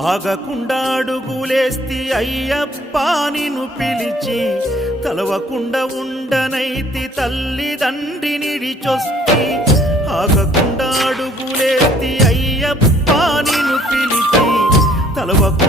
ఆగకుండా అడుగులేస్తి అయ్యప్ప నిన్ను పిలిచి తలవకుండా ఉండనైతి తల్లిదండ్రి నిడిచొస్తి ఆగకుండా అడుగులేస్తి అయ్యప్ప నిన్ను పిలిచి తలవకుండా